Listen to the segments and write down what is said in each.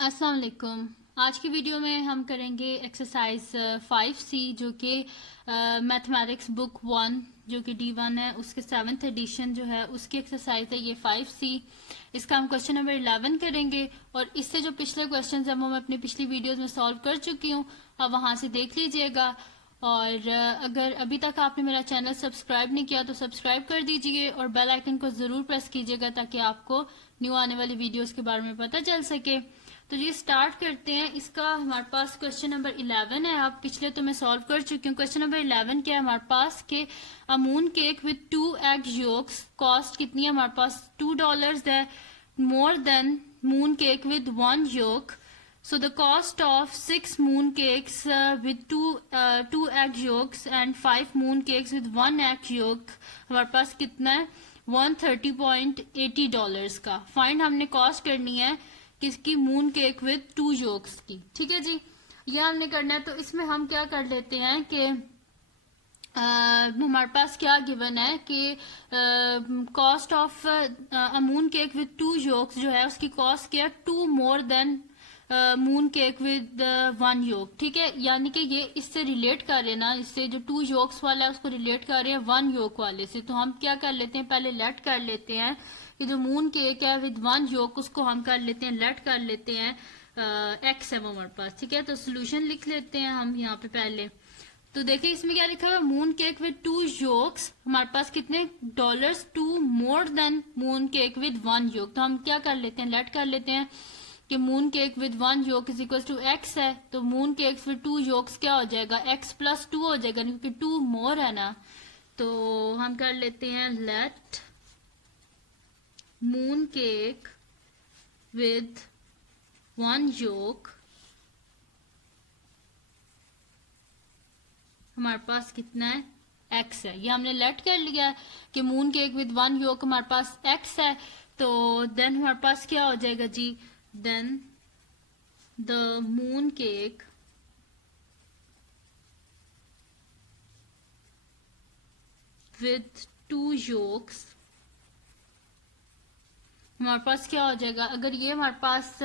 अस्सलाम वालेकुम। आज की वीडियो में हम करेंगे एक्सरसाइज 5C जो कि मैथमेटिक्स बुक 1 जो कि D1 है उसके 7th एडिशन जो है उसकी एक्सरसाइज है ये 5C। इसका हम क्वेश्चन नंबर 11 करेंगे और इससे जो पिछले क्वेश्चन हैं वो मैं अपनी पिछली वीडियोस में सॉल्व कर चुकी हूँ, आप वहाँ से देख लीजिएगा। और अगर अभी तक आपने मेरा चैनल सब्सक्राइब नहीं किया तो सब्सक्राइब कर दीजिए और बेल आइकन को ज़रूर प्रेस कीजिएगा ताकि आपको न्यू आने वाली वीडियोस के बारे में पता चल सके। तो ये स्टार्ट करते हैं। इसका हमारे पास क्वेश्चन नंबर 11 है। आप पिछले तो मैं सॉल्व कर चुकी हूँ। क्वेश्चन नंबर 11 क्या है हमारे पास के a moon cake with 2 egg yolks cost कितनी है हमारे पास $2 है more than moon cake with 1 yolk. So the cost of 6 moon cakes with two egg yolks and 5 moon cakes with 1 egg yolk हमारे पास कितना है $130.80 का। फाइंड हमने कॉस्ट करनी है किसकी, मून केक विद 2 योक्स की। ठीक है जी, ये हमने करना है। तो इसमें हम क्या कर लेते हैं कि हमारे पास क्या गिवन है कि cost of a moon cake with 2 yolks जो है उसकी कॉस्ट क्या है 2 more than moon cake with 1 योक। ठीक है, यानी कि ये इससे रिलेट कर रहे हैं ना, इससे जो 2 योक्स वाला है उसको रिलेट कर रहे हैं 1 योक वाले से। तो हम क्या कर लेते हैं, पहले लेट कर लेते हैं कि जो मून केक है विद 1 योक उसको हम कर लेते हैं लेट कर लेते हैं एक्स है वो हमारे पास। ठीक है, तो सोल्यूशन लिख लेते हैं हम यहाँ पे पहले। तो देखिए इसमें क्या लिखा हुआ है, मून केक विद 2 योक्स हमारे पास कितने dollars 2 more than moon cake with 1 योक। तो हम क्या कर लेते हैं, लेट कर लेते हैं कि moon cake with 1 yolk is equal to x है। तो मून केक विद 2 योक्स क्या हो जाएगा, एक्स प्लस 2 हो जाएगा क्योंकि 2 मोर है ना। तो हम कर लेते हैं लेट मून केक विद 1 योक हमारे पास कितना है, एक्स है। ये हमने लेट कर लिया है कि मून केक विद 1 योक हमारे पास एक्स है। तो देन हमारे पास क्या हो जाएगा जी, then the moon cake with 2 yolks हमारे पास क्या हो जाएगा, अगर ये हमारे पास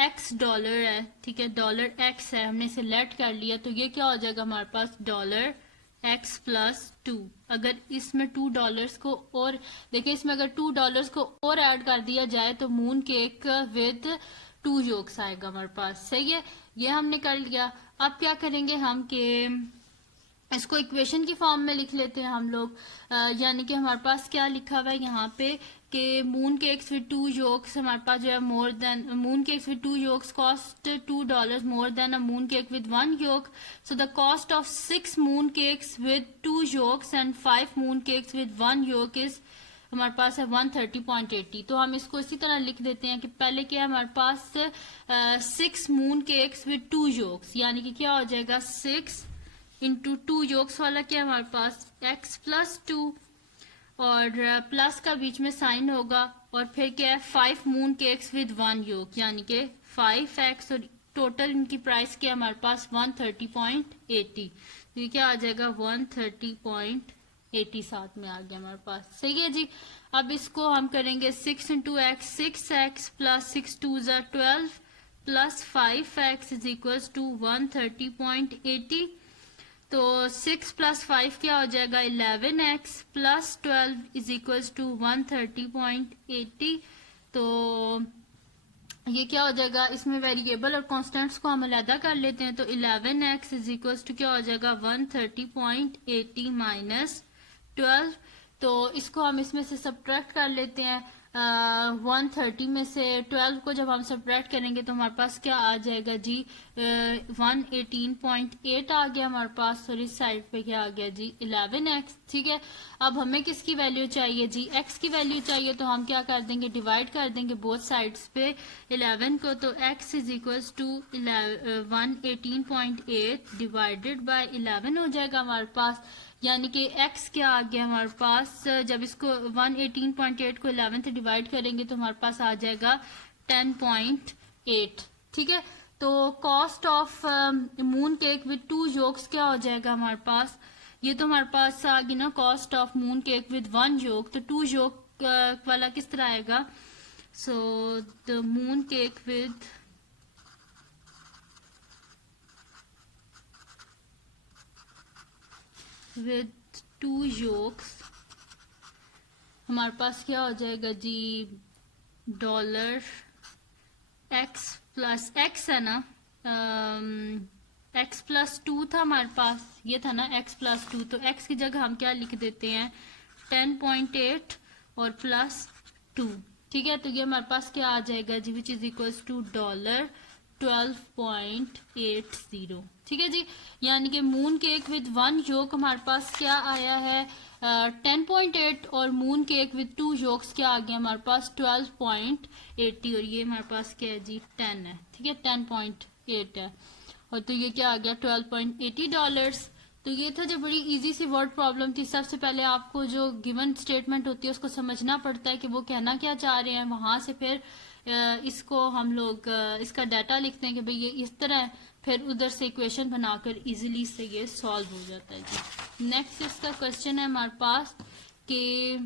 x डॉलर है, ठीक है डॉलर x है, हमने इसे लेट कर लिया, तो ये क्या हो जाएगा हमारे पास डॉलर x प्लस 2। अगर इसमें $2 को और देखिए इसमें अगर $2 को और ऐड कर दिया जाए तो मून केक विद 2 योक्स आएगा हमारे पास। सही है, ये हमने कर लिया। अब क्या करेंगे हम कि इसको इक्वेशन की फॉर्म में लिख लेते हैं हम लोग। यानी कि हमारे पास क्या लिखा हुआ है यहाँ पे कि मून केक्स विद 2 योक्स हमारे पास जो है more than moon cakes with 2 yolks cost $2 more than a moon cake with 1 yolk. So the cost of 6 moon cakes with 2 yolks and 5 moon cakes with 1 yolk is हमारे पास है 130.80। तो हम इसको इसी तरह लिख देते हैं कि पहले क्या है हमारे पास 6 मून केक्स विद 2 योक्स, यानी कि क्या हो जाएगा 6 इंटू 2 योक्स वाला क्या है हमारे पास x प्लस 2 और प्लस का बीच में साइन होगा और फिर क्या है 5 मून केक्स विद 1 योक यानी कि 5x और टोटल इनकी प्राइस क्या है हमारे पास 130.80। तो ये क्या आ जाएगा 130.80 साथ में आ गया हमारे पास। सही है जी, अब इसको हम करेंगे 6 into x 6x plus 6 2 12 plus 5x is equal to 130.80। तो 6 प्लस 5 क्या हो जाएगा 11x plus 12 is equal to 130.80। तो ये क्या हो जाएगा, इसमें वेरिएबल और कॉन्स्टेंट्स को हम अलग कर लेते हैं। तो 11x इज इक्वल टू क्या हो जाएगा 130.80 माइनस 12। तो इसको हम इसमें से सब्ट्रैक्ट कर लेते हैं। 130 में से 12 को जब हम सब्ट्रैक्ट करेंगे तो हमारे पास क्या आ जाएगा जी 118.8 आ गया हमारे पास और इस साइड पे क्या आ गया जी 11x। ठीक है, अब हमें किसकी वैल्यू चाहिए जी, x की वैल्यू चाहिए। तो हम क्या कर देंगे, डिवाइड कर देंगे बोथ साइड्स पे 11 को। तो x is equal to 118.8 divided by 11 हो जाएगा हमारे पास, यानी कि x क्या आ गया हमारे पास, जब इसको 118.8 को 11 से डिवाइड करेंगे तो हमारे पास आ जाएगा 10.8। ठीक है, तो cost of moon cake with 2 yolks क्या हो जाएगा हमारे पास, ये तो हमारे पास आ गई ना cost of moon cake with 1 योक। तो 2 योक वाला किस तरह आएगा, so the moon cake with with 2 yolks, हमारे पास क्या हो जाएगा जी, डॉलर एक्स प्लस एक्स है ना, एक्स प्लस 2 था हमारे पास, ये था ना एक्स प्लस 2, तो एक्स की जगह हम क्या लिख देते हैं 10.8 और प्लस 2, ठीक है। तो ये हमारे पास क्या आ जाएगा जी, which is equals to dollar 12.80, ठीक है जी। यानी कि मून केक विद 1 योक हमारे पास क्या आया है 10.8 और मून केक विद 2 योक्स क्या आ गया हमारे पास 12.80, और ये हमारे पास क्या है जी 10 है, ठीक है 10.8 है, और तो ये क्या आ गया $12.80। तो ये था जो बड़ी इजी सी वर्ड प्रॉब्लम थी। सबसे पहले आपको जो गिवन स्टेटमेंट होती है उसको समझना पड़ता है कि वो कहना क्या चाह रहे हैं, वहां से फिर इसको हम लोग इसका डाटा लिखते हैं कि भाई ये इस तरह है, फिर उधर से इक्वेशन बनाकर इजीली से ये सॉल्व हो जाता है जी। नेक्स्ट इसका क्वेश्चन है हमारे पास कि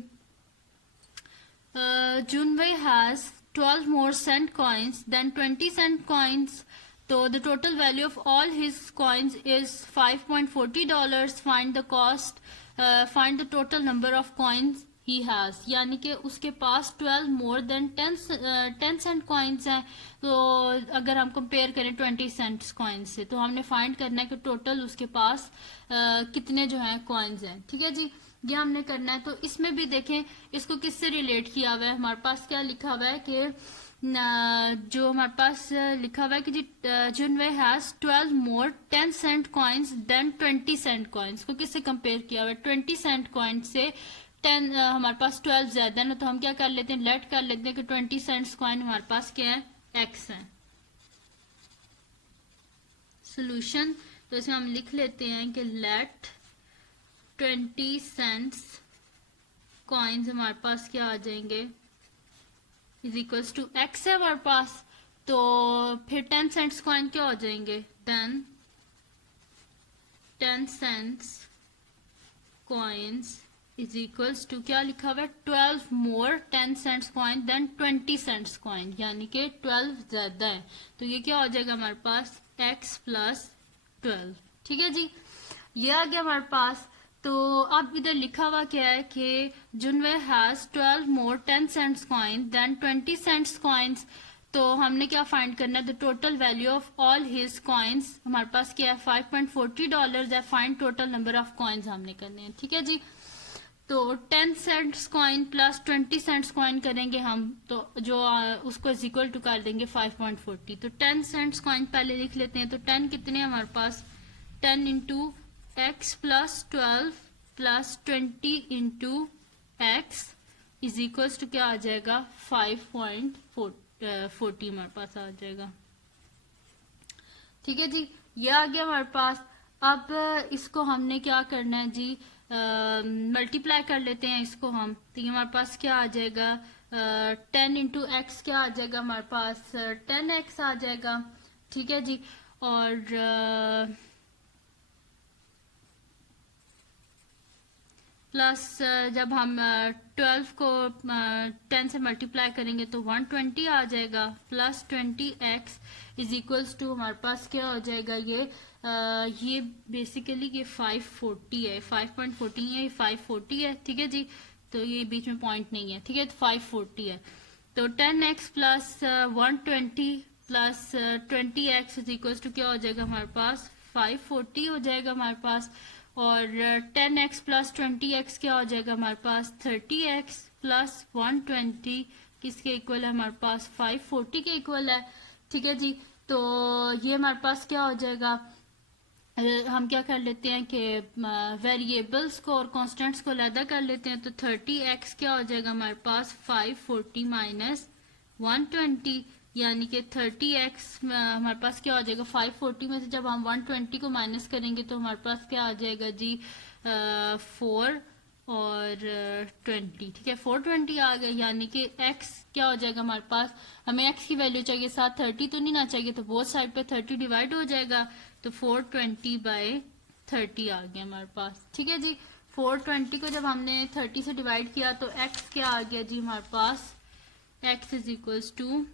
Junwei has 12 more cent coins than 20 cent coins. So the total value of all his coins is $5.40. Find the cost. Find the total number of coins he has. यानी कि उसके पास 12 more than 10 cent coins हैं। तो अगर हम compare करें 20 cent coins से, तो हमने फाइंड करना है कि टोटल उसके पास कितने जो हैं coins हैं, ठीक है जी। ये हमने करना है। तो इसमें भी देखें इसको किससे रिलेट किया हुआ है, हमारे पास क्या लिखा हुआ है कि जो हमारे पास लिखा हुआ है कि जी Junwei has 12 more 10 cent coins than 20 cent coins, को किससे कंपेयर किया हुआ है 20 सेंट कॉइन से 10 हमारे पास 12 ज्यादा है ना, तो हम क्या कर लेते हैं लेट कर लेते हैं कि 20 सेंट्स कॉइन हमारे पास क्या है एक्स है। सोल्यूशन तो इसमें हम लिख लेते हैं कि लेट 20 सेंट्स कॉइन्स हमारे पास क्या आ जाएंगे इज इक्वल्स टू एक्स है हमारे पास, तो फिर 10 सेंट्स कॉइन क्या हो जाएंगे then 10 cents coins is equals to क्या लिखा हुआ है 12 more 10 cents coin than 20 cents coin, यानी कि 12 ज्यादा है, तो ये क्या हो जाएगा हमारे पास x प्लस 12, ठीक है जी। ये आ गया हमारे पास। तो अब इधर लिखा हुआ क्या है कि Junwei has 12 more 10 cents coin than 20 cents coins, तो हमने क्या फाइंड करना है the total value of all his coins, हमारे पास क्या है $5.40 है, find total number of coins हमने करने हैं, ठीक है जी। तो 10 cents coin plus 20 cents coin करेंगे हम, तो जो उसको इज इक्वल टू कर देंगे 5.40, तो 10 सेंट्स कॉइन पहले लिख लेते हैं। तो 10 कितने हमारे पास 10 into x plus 12 plus 20 into x is equals to क्या आ जाएगा 5.40 हमारे पास आ जाएगा, ठीक है जी। ये आ गया हमारे पास। अब इसको हमने क्या करना है जी मल्टीप्लाई कर लेते हैं इसको हम, तो ये हमारे पास क्या आ जाएगा 10 इंटू एक्स क्या आ जाएगा हमारे पास 10x आ जाएगा, ठीक है जी। और प्लस जब हम 12 को 10 से मल्टीप्लाई करेंगे तो 120 आ जाएगा, plus 20x is equals to हमारे पास क्या हो जाएगा ये बेसिकली ये 540 है, 5.40 है, 540 है, ठीक है जी। तो ये बीच में पॉइंट नहीं है, ठीक है, तो 540 है। तो 10x plus 120 plus 20x is equals to क्या हो जाएगा हमारे पास 540 हो जाएगा हमारे पास, और 10x प्लस 20x क्या हो जाएगा हमारे पास 30x प्लस 120 किसके इक्वल है हमारे पास 540 के इक्वल है, ठीक है जी। तो ये हमारे पास क्या हो जाएगा हम क्या कर लेते हैं कि वेरिएबल्स को और कांस्टेंट्स को अलग कर लेते हैं। तो 30x क्या हो जाएगा हमारे पास 540 माइनस 120, यानी कि 30x हमारे पास क्या हो जाएगा 540 में से जब हम 120 को माइनस करेंगे तो हमारे पास क्या आ जाएगा जी 4 और 20, ठीक है 420 आ गया, यानी कि x क्या हो जाएगा हमारे पास, हमें x की वैल्यू चाहिए साथ 30 तो नहीं ना चाहिए, तो बोथ साइड पे 30 डिवाइड हो जाएगा, तो 420 बाय 30 आ गया हमारे पास, ठीक है जी। 420 को जब हमने 30 से डिवाइड किया तो x क्या आ गया जी हमारे पास x इज इक्वल्स टू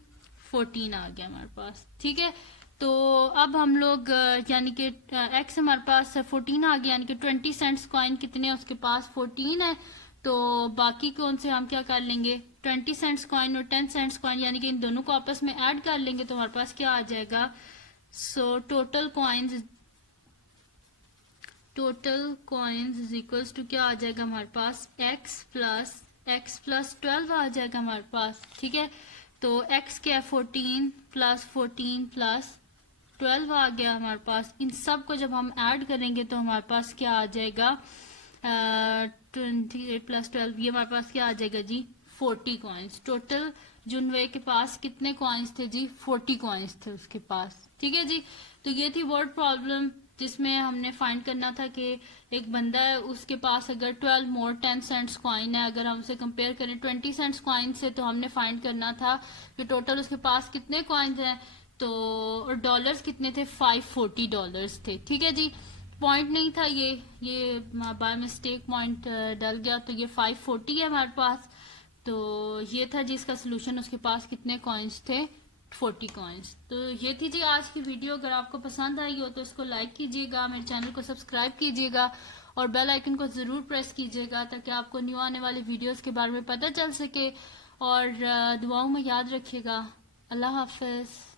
14 आ गया हमारे पास, ठीक है। तो अब हम लोग यानी कि एक्स हमारे पास 14 आ गया, यानी कि 20 सेंट्स कॉइन कितने हैं उसके पास 14 है। तो बाकी कौन से हम क्या कर लेंगे, 20 सेंट्स कॉइन और 10 सेंट्स कॉइन यानी कि इन दोनों को आपस में ऐड कर लेंगे तो हमारे पास क्या आ जाएगा। So total coins is equals to क्या आ जाएगा हमारे पास, x प्लस 12 आ जाएगा हमारे पास। ठीक है, तो x क्या है 14 प्लस 14 प्लस 12 आ गया हमारे पास। इन सब को जब हम ऐड करेंगे तो हमारे पास क्या आ जाएगा, 28 प्लस 12, ये हमारे पास क्या आ जाएगा जी 40 कॉइन्स। टोटल जुनवे के पास कितने कॉइन्स थे जी, 40 कॉइन्स थे उसके पास। ठीक है जी, तो ये थी वर्ड प्रॉब्लम जिसमें हमने फाइंड करना था कि एक बंदा है उसके पास अगर 12 मोर 10 सेंट्स कॉइन है, अगर हम उसे कंपेयर करें 20 सेंट्स कॉइन से तो हमने फाइंड करना था कि टोटल उसके पास कितने कॉइन्स हैं। तो और डॉलर्स कितने थे, 540 डॉलर्स थे। ठीक है जी, पॉइंट नहीं था ये बाय मिस्टेक पॉइंट डल गया, तो ये 540 है हमारे पास। तो ये था जी इसका सोल्यूशन, उसके पास कितने कॉइन्स थे, 40 कॉइन्स। तो ये थी जी आज की वीडियो, अगर आपको पसंद आई हो तो इसको लाइक कीजिएगा, मेरे चैनल को सब्सक्राइब कीजिएगा और बेल आइकन को ज़रूर प्रेस कीजिएगा ताकि आपको न्यू आने वाली वीडियोस के बारे में पता चल सके। और दुआओं में याद रखिएगा। अल्लाह हाफिज़।